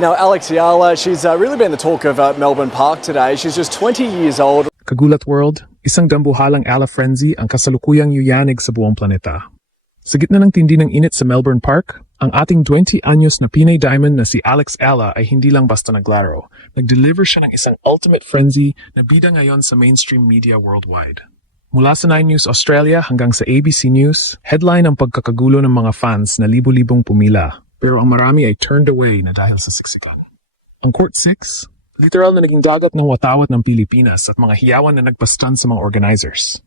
Now, Alex Ayala, she's really been the talk of Melbourne Park today. She's just 20 years old. Kagulat World, isang dambuhalang ala frenzy ang kasalukuyang yuyanig sa buong planeta. Sa gitna ng tindi ng init sa Melbourne Park, ang ating 20 anyos na Pinay Diamond na si Alex Ayala ay hindi lang basta naglaro. Nag-deliver siya ng isang ultimate frenzy na bida ngayon sa mainstream media worldwide. Mula sa 9 News Australia hanggang sa ABC News, headline ang pagkakagulo ng mga fans na libo-libong pumila. Pero ang marami ay turned away na dahil sa siksikan. Ang Court 6, literal na naging dagat ng watawat ng Pilipinas at mga hiyawan na nagpastan sa mga organizers.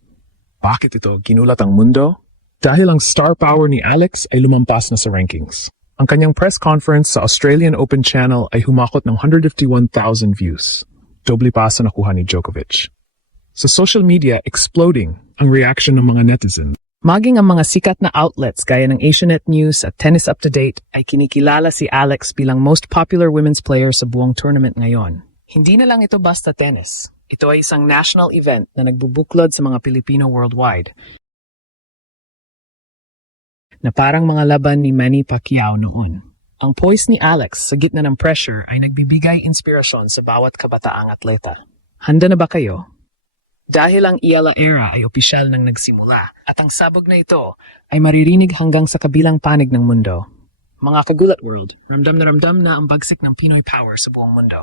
Bakit ito ginulat ang mundo? Dahil ang star power ni Alex ay lumampas na sa rankings. Ang kanyang press conference sa Australian Open Channel ay humakot ng 151,000 views. Doble pa sa nakuha ni Djokovic. Sa social media, exploding ang reaction ng mga netizens. Maging ang mga sikat na outlets gaya ng Asianet News at Tennis Up to Date ay kinikilala si Alex bilang most popular women's player sa buong tournament ngayon. Hindi na lang ito basta tennis. Ito ay isang national event na nagbubuklod sa mga Pilipino worldwide. Na parang mga laban ni Manny Pacquiao noon. Ang poise ni Alex sa gitna ng pressure ay nagbibigay inspirasyon sa bawat kabataang atleta. Handa na ba kayo? Dahil ang Ayala era ay opisyal nang nagsimula at ang sabog na ito ay maririnig hanggang sa kabilang panig ng mundo. Mga Kagulat World, ramdam na ang bagsik ng Pinoy power sa buong mundo.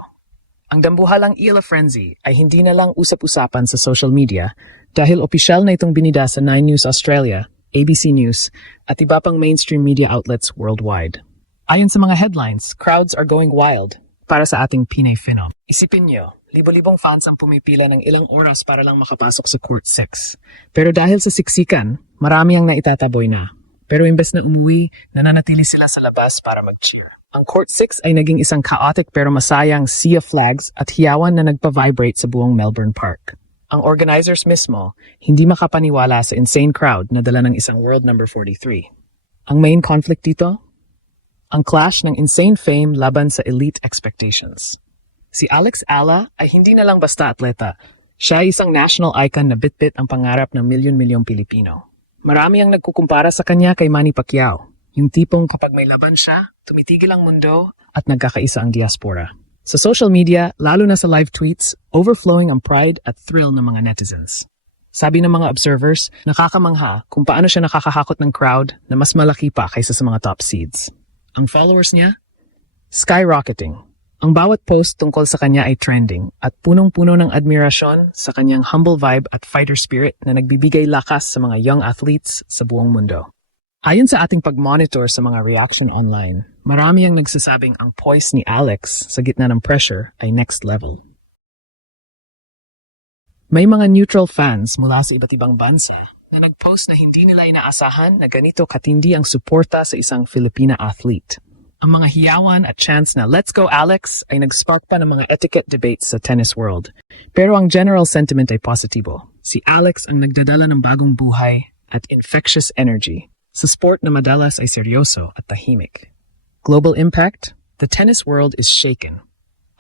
Ang dambuhalang Ayala Frenzy ay hindi na lang usap-usapan sa social media dahil opisyal na itong binida sa 9 News Australia, ABC News at iba pang mainstream media outlets worldwide. Ayon sa mga headlines, crowds are going wild para sa ating Pinay Phenom. Isipin niyo, libo-libong fans ang pumipila ng ilang oras para lang makapasok sa Court 6. Pero dahil sa siksikan, marami ang naitataboy na. Pero imbes na umuwi, nananatili sila sa labas para mag-cheer. Ang Court 6 ay naging isang chaotic pero masayang sea of flags at hiyawan na nagpa-vibrate sa buong Melbourne Park. Ang organizers mismo, hindi makapaniwala sa insane crowd na dala ng isang world number 43. Ang main conflict dito? Ang clash ng insane fame laban sa elite expectations. Si Alex Ayala ay hindi na lang basta atleta. Siya ay isang national icon na bitbit ang pangarap ng milyon-milyong Pilipino. Marami ang nagkukumpara sa kanya kay Manny Pacquiao. Yung tipong kapag may laban siya, tumitigil ang mundo at nagkakaisa ang diaspora. Sa social media, lalo na sa live tweets, overflowing ang pride at thrill ng mga netizens. Sabi ng mga observers, nakakamangha kung paano siya nakakahakot ng crowd na mas malaki pa kaysa sa mga top seeds. Ang followers niya? Skyrocketing. Ang bawat post tungkol sa kanya ay trending at punong-puno ng admirasyon sa kanyang humble vibe at fighter spirit na nagbibigay lakas sa mga young athletes sa buong mundo. Ayon sa ating pag-monitor sa mga reaction online, marami ang nagsasabing ang poise ni Alex sa gitna ng pressure ay next level. May mga neutral fans mula sa iba't ibang bansa na nag-post na hindi nila inaasahan na ganito katindi ang suporta sa isang Filipina athlete. Ang mga hiyawan at chants na "Let's go Alex" ay nag-spark pa ng mga etiquette debates sa tennis world. Pero ang general sentiment ay positibo. Si Alex ang nagdadala ng bagong buhay at infectious energy sa sport na madalas ay seryoso at tahimik. Global impact? The tennis world is shaken.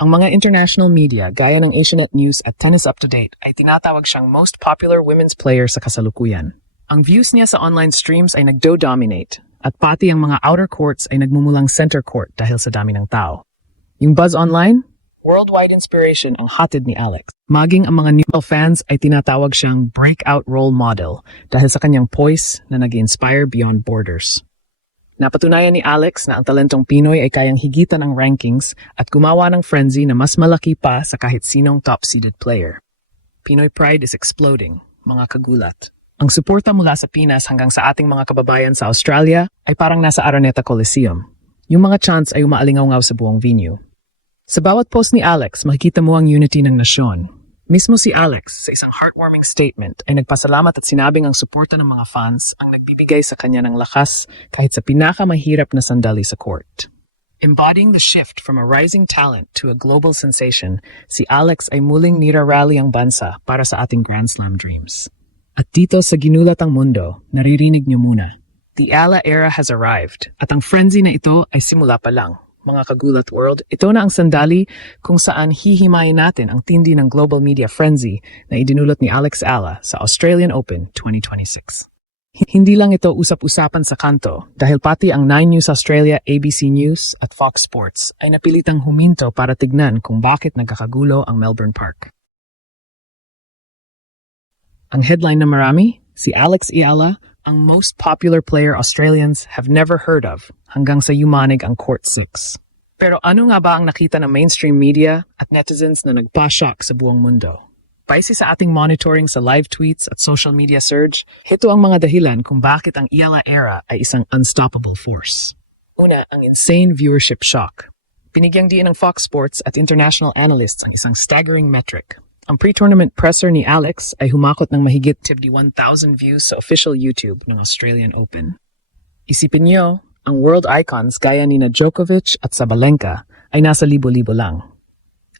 Ang mga international media gaya ng Asianet News at Tennis Up to Date ay tinatawag siyang most popular women's player sa kasalukuyan. Ang views niya sa online streams ay nagdo-dominate at pati ang mga outer courts ay nagmumulang center court dahil sa dami ng tao. Yung buzz online? Worldwide inspiration ang hatid ni Alex. Maging ang mga neutral fans ay tinatawag siyang breakout role model dahil sa kanyang poise na nag-inspire beyond borders. Napatunayan ni Alex na ang talentong Pinoy ay kayang higitan ang rankings at gumawa ng frenzy na mas malaki pa sa kahit sinong top-seeded player. Pinoy pride is exploding, mga kagulat. Ang suporta mula sa Pinas hanggang sa ating mga kababayan sa Australia ay parang nasa Araneta Coliseum. Yung mga chants ay umaalingaw-ngaw sa buong venue. Sa bawat post ni Alex, makikita mo ang unity ng nasyon. Mismo si Alex, sa isang heartwarming statement, ay nagpasalamat at sinabing ang suporta ng mga fans ang nagbibigay sa kanya ng lakas kahit sa pinakamahirap na sandali sa court. Embodying the shift from a rising talent to a global sensation, si Alex ay muling nirarally ang bansa para sa ating Grand Slam dreams. At dito sa ginulatang mundo, naririnig niyo muna. The Ayala era has arrived at ang frenzy na ito ay simula pa lang. Mga Kagulat World, ito na ang sandali kung saan hihimayin natin ang tindi ng global media frenzy na idinulot ni Alex Ayala sa Australian Open 2026. Hindi lang ito usap-usapan sa kanto dahil pati ang 9 News Australia, ABC News at Fox Sports ay napilitang huminto para tignan kung bakit nagkakagulo ang Melbourne Park. Ang headline na marami, si Alex Eala, ang most popular player Australians have never heard of hanggang sa yumanig ang Court 6. Pero ano nga ba ang nakita ng mainstream media at netizens na nagpa-shock sa buong mundo? Base sa ating monitoring sa live tweets at social media surge, ito ang mga dahilan kung bakit ang Eala era ay isang unstoppable force. Una, ang insane viewership shock. Pinigyang diin ng Fox Sports at international analysts ang isang staggering metric. Ang pre-tournament presser ni Alex ay humakot ng mahigit 1,000 views sa official YouTube ng Australian Open. Isipin niyo, ang world icons gaya ni Djokovic at Sabalenka ay nasa libo-libo lang.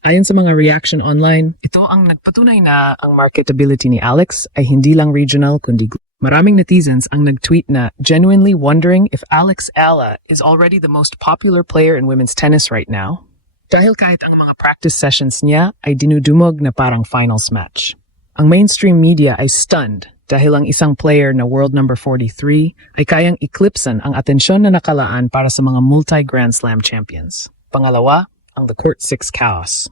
Ayon sa mga reaction online, ito ang nagpatunay na ang marketability ni Alex ay hindi lang regional kundi global. Maraming netizens ang nag-tweet na genuinely wondering if Alex Eala is already the most popular player in women's tennis right now. Dahil kahit ang mga practice sessions niya ay dinudumog na parang finals match. Ang mainstream media ay stunned dahil ang isang player na world number 43 ay kayang eclipsan ang atensyon na nakalaan para sa mga multi-Grand Slam champions. Pangalawa, ang The Court 6 chaos.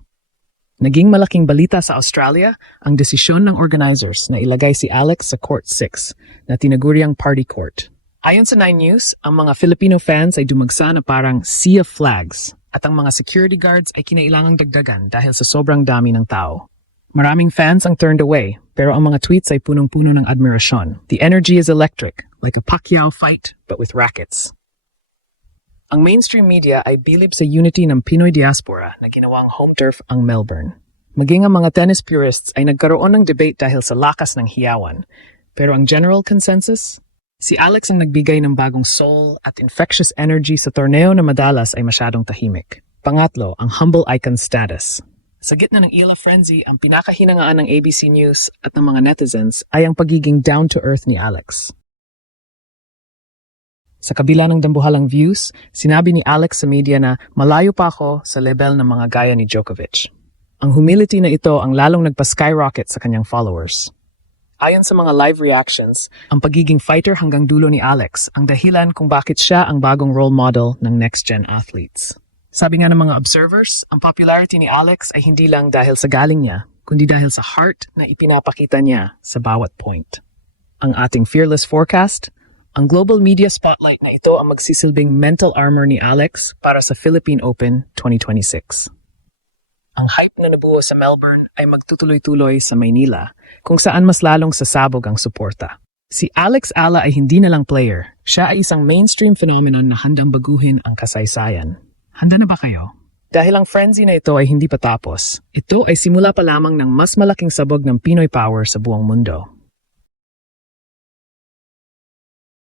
Naging malaking balita sa Australia ang desisyon ng organizers na ilagay si Alex sa Court 6 na tinaguriang party court. Ayon sa 9 News, ang mga Filipino fans ay dumagsa na parang sea of flags at ang mga security guards ay kinailangang dagdagan dahil sa sobrang dami ng tao. Maraming fans ang turned away pero ang mga tweets ay punong-puno ng admirasyon. The energy is electric, like a Pacquiao fight but with rackets. Ang mainstream media ay bilib sa unity ng Pinoy diaspora na ginawang home turf ang Melbourne. Maging ang mga tennis purists ay nagkaroon ng debate dahil sa lakas ng hiyawan. Pero ang general consensus? Si Alex ang nagbigay ng bagong soul at infectious energy sa torneo na madalas ay masyadong tahimik. Pangatlo, ang humble icon status. Sa gitna ng Eala frenzy, ang pinakahinangaan ng ABC News at ng mga netizens ay ang pagiging down-to-earth ni Alex. Sa kabila ng dambuhalang views, sinabi ni Alex sa media na malayo pa ako sa level ng mga gaya ni Djokovic. Ang humility na ito ang lalong nagpa-skyrocket sa kanyang followers. Ayon sa mga live reactions, ang pagiging fighter hanggang dulo ni Alex ang dahilan kung bakit siya ang bagong role model ng next-gen athletes. Sabi nga ng mga observers, ang popularity ni Alex ay hindi lang dahil sa galing niya, kundi dahil sa heart na ipinapakita niya sa bawat point. Ang ating fearless forecast, ang global media spotlight na ito ang magsisilbing mental armor ni Alex para sa Philippine Open 2026. Ang hype na nabuo sa Melbourne ay magtutuloy-tuloy sa Maynila, kung saan mas lalong sasabog ang suporta. Si Alex Eala ay hindi na lang player, siya ay isang mainstream phenomenon na handang baguhin ang kasaysayan. Handa na ba kayo? Dahil ang frenzy na ito ay hindi pa tapos, ito ay simula pa lamang ng mas malaking sabog ng Pinoy power sa buong mundo.